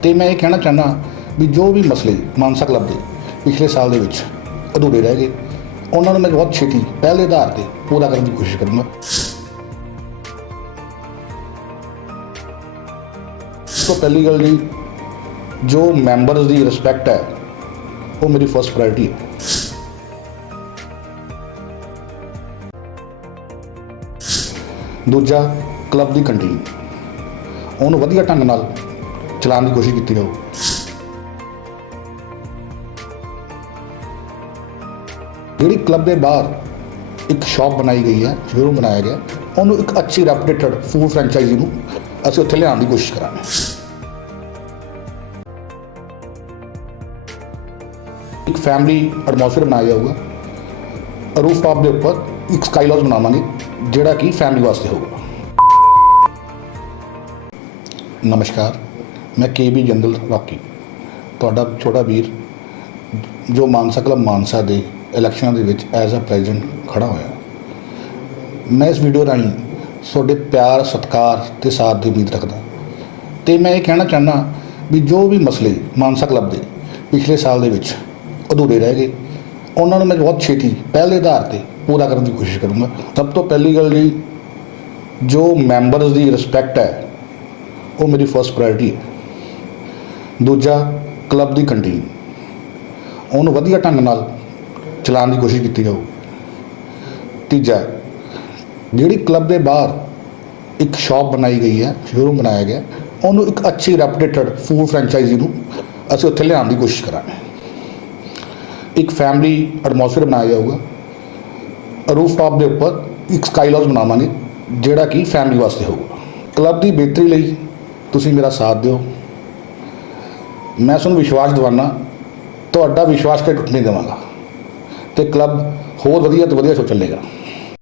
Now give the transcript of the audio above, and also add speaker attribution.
Speaker 1: ਤੇ ਮੈਂ ਇਹ ਕਹਿਣਾ ਚਾਹੁੰਦਾ ਵੀ ਜੋ ਵੀ ਮਸਲੇ ਮਾਨਸਾ ਕਲੱਬ ਦੇ ਪਿਛਲੇ ਸਾਲ ਦੇ ਵਿੱਚ ਅਧੂਰੇ ਰਹਿ ਗਏ, ਉਹਨਾਂ ਨੂੰ ਮੈਂ ਬਹੁਤ ਛੇਤੀ ਪਹਿਲੇ ਆਧਾਰ ਤੇ ਪੂਰਾ ਕਰਨ ਦੀ ਕੋਸ਼ਿਸ਼ ਕਰੂੰਗਾ। ਸੋ ਪਹਿਲੀ ਗੱਲ ਜੀ, ਜੋ ਮੈਂਬਰਸ ਦੀ ਰਿਸਪੈਕਟ ਹੈ, ਉਹ ਮੇਰੀ ਫਰਸਟ ਪ੍ਰਾਇੋਰਟੀ ਹੈ। ਦੂਜਾ, ਕਲੱਬ ਦੀ ਕੰਟੀਨ ਉਹਨੂੰ ਵਧੀਆ ਢੰਗ ਨਾਲ ਚਲਾਉਣ ਦੀ ਕੋਸ਼ਿਸ਼ ਕੀਤੀ ਜਾਊ ਜਿਹੜੀ ਕਲੱਬ ਦੇ ਬਾਹਰ ਇੱਕ ਸ਼ਾਪ ਬਣਾਈ ਗਈ ਹੈ ਸ਼ੋਰੂਮ ਬਣਾਇਆ ਗਿਆ, ਉਹਨੂੰ ਇੱਕ ਅੱਛੀ ਰੈਪੂਟੇਟਡ ਫੂਡ ਫਰੈਂਚਾਈਜ਼ੀ ਨੂੰ ਅਸੀਂ ਉੱਥੇ ਲਿਆਉਣ ਦੀ ਕੋਸ਼ਿਸ਼ ਕਰਾਂਗੇ। ਇੱਕ ਫੈਮਿਲੀ ਐਟਮੋਸਫੇਅਰ ਬਣਾਇਆ ਜਾਊਗਾ। ਰੂਫ ਟਾਪ ਦੇ ਉੱਪਰ ਇੱਕ ਸਕਾਈ ਲੌਜ ਬਣਾਵਾਂਗੇ, ਜਿਹੜਾ ਕਿ ਫੈਮਿਲੀ ਵਾਸਤੇ ਹੋਊਗਾ। ਨਮਸਕਾਰ। ਮੈਂ ਕੇਬੀ ਜੰਦਲ ਰੌਕੀ। ਤੁਹਾਡਾ ਛੋਟਾ ਵੀਰ, ਜੋ ਮਾਨਸਾ ਕਲੱਬ ਮਾਨਸਾ ਦੇ ਇਲੈਕਸ਼ਨਾਂ ਦੇ ਵਿੱਚ ਐਜ਼ ਅ ਪ੍ਰੈਜ਼ੀਡੈਂਟ ਖੜਾ ਹੋਇਆ। ਮੈਂ ਇਸ ਵੀਡੀਓ ਰਾਹੀਂ ਤੁਹਾਡੇ ਪਿਆਰ, ਸਤਿਕਾਰ ਤੇ ਸਾਥ ਦੀ ਉਮੀਦ ਰੱਖਦਾ ਤੇ ਮੈਂ ਇਹ ਕਹਿਣਾ ਚਾਹੁੰਦਾ ਵੀ ਜੋ ਵੀ ਮਸਲੇ ਮਾਨਸਾ ਕਲੱਬ ਦੇ ਪਿਛਲੇ ਸਾਲ ਦੇ ਵਿੱਚ ਅਧੂਰੇ ਰਹਿ ਗਏ, ਉਹਨਾਂ ਨੂੰ ਮੈਂ ਬਹੁਤ ਛੇਤੀ ਪਹਿਲੇ ਆਧਾਰ ਤੇ ਪੂਰਾ ਕਰਨ ਦੀ ਕੋਸ਼ਿਸ਼ ਕਰੂੰਗਾ। ਸਭ ਤੋਂ ਪਹਿਲੀ ਗੱਲ ਜੀ, ਜੋ ਮੈਂਬਰਸ ਦੀ ਰਿਸਪੈਕਟ ਹੈ, ਉਹ ਮੇਰੀ ਫਰਸਟ ਪ੍ਰਾਇੋਰਟੀ ਹੈ। ਦੂਜਾ ਕਲੱਬ ਦੀ ਕੰਟੀਨ ਉਹਨੂੰ ਵਧੀਆ ਢੰਗ ਨਾਲ ਚਲਾਉਣ ਦੀ ਕੋਸ਼ਿਸ਼ ਕੀਤੀ ਜਾਊ। ਤੀਜਾ, ਜਿਹੜੀ ਕਲੱਬ ਦੇ ਬਾਹਰ ਇੱਕ ਸ਼ਾਪ ਬਣਾਈ ਗਈ ਹੈ ਸ਼ੋਰੂਮ ਬਣਾਇਆ ਗਿਆ, ਉਹਨੂੰ ਇੱਕ ਅੱਛੀ ਰੈਪੂਟੇਟਡ ਫੂਡ ਫਰੈਂਚਾਈਜ਼ੀ ਨੂੰ ਅਸੀਂ ਉੱਥੇ ਲਿਆਉਣ ਦੀ ਕੋਸ਼ਿਸ਼ ਕਰਾਂਗੇ। ਇੱਕ ਫੈਮਿਲੀ ਐਟਮੋਸਫੇਅਰ ਬਣਾਇਆ ਜਾਊਗਾ। ਰੂਫ ਟਾਪ ਦੇ ਉੱਪਰ ਇੱਕ ਸਕਾਈ ਲੌਜ ਬਣਾਵਾਂਗੇ, ਜਿਹੜਾ ਕਿ ਫੈਮਿਲੀ ਵਾਸਤੇ ਹੋਊਗਾ। ਕਲੱਬ ਦੀ ਬਿਹਤਰੀ ਲਈ ਤੁਸੀਂ ਮੇਰਾ ਸਾਥ ਦਿਓ। ਮੈਂ ਤੁਹਾਨੂੰ ਵਿਸ਼ਵਾਸ ਦਿਵਾਨਾ ਤੁਹਾਡਾ ਵਿਸ਼ਵਾਸ ਕਦੇ ਟੁੱਟ ਨਹੀਂ ਦੇਵਾਂਗਾ। ਤੇ ਕਲੱਬ ਹੋਰ ਵਧੀਆ ਤੋਂ ਵਧੀਆ ਸੋ ਚੱਲੇਗਾ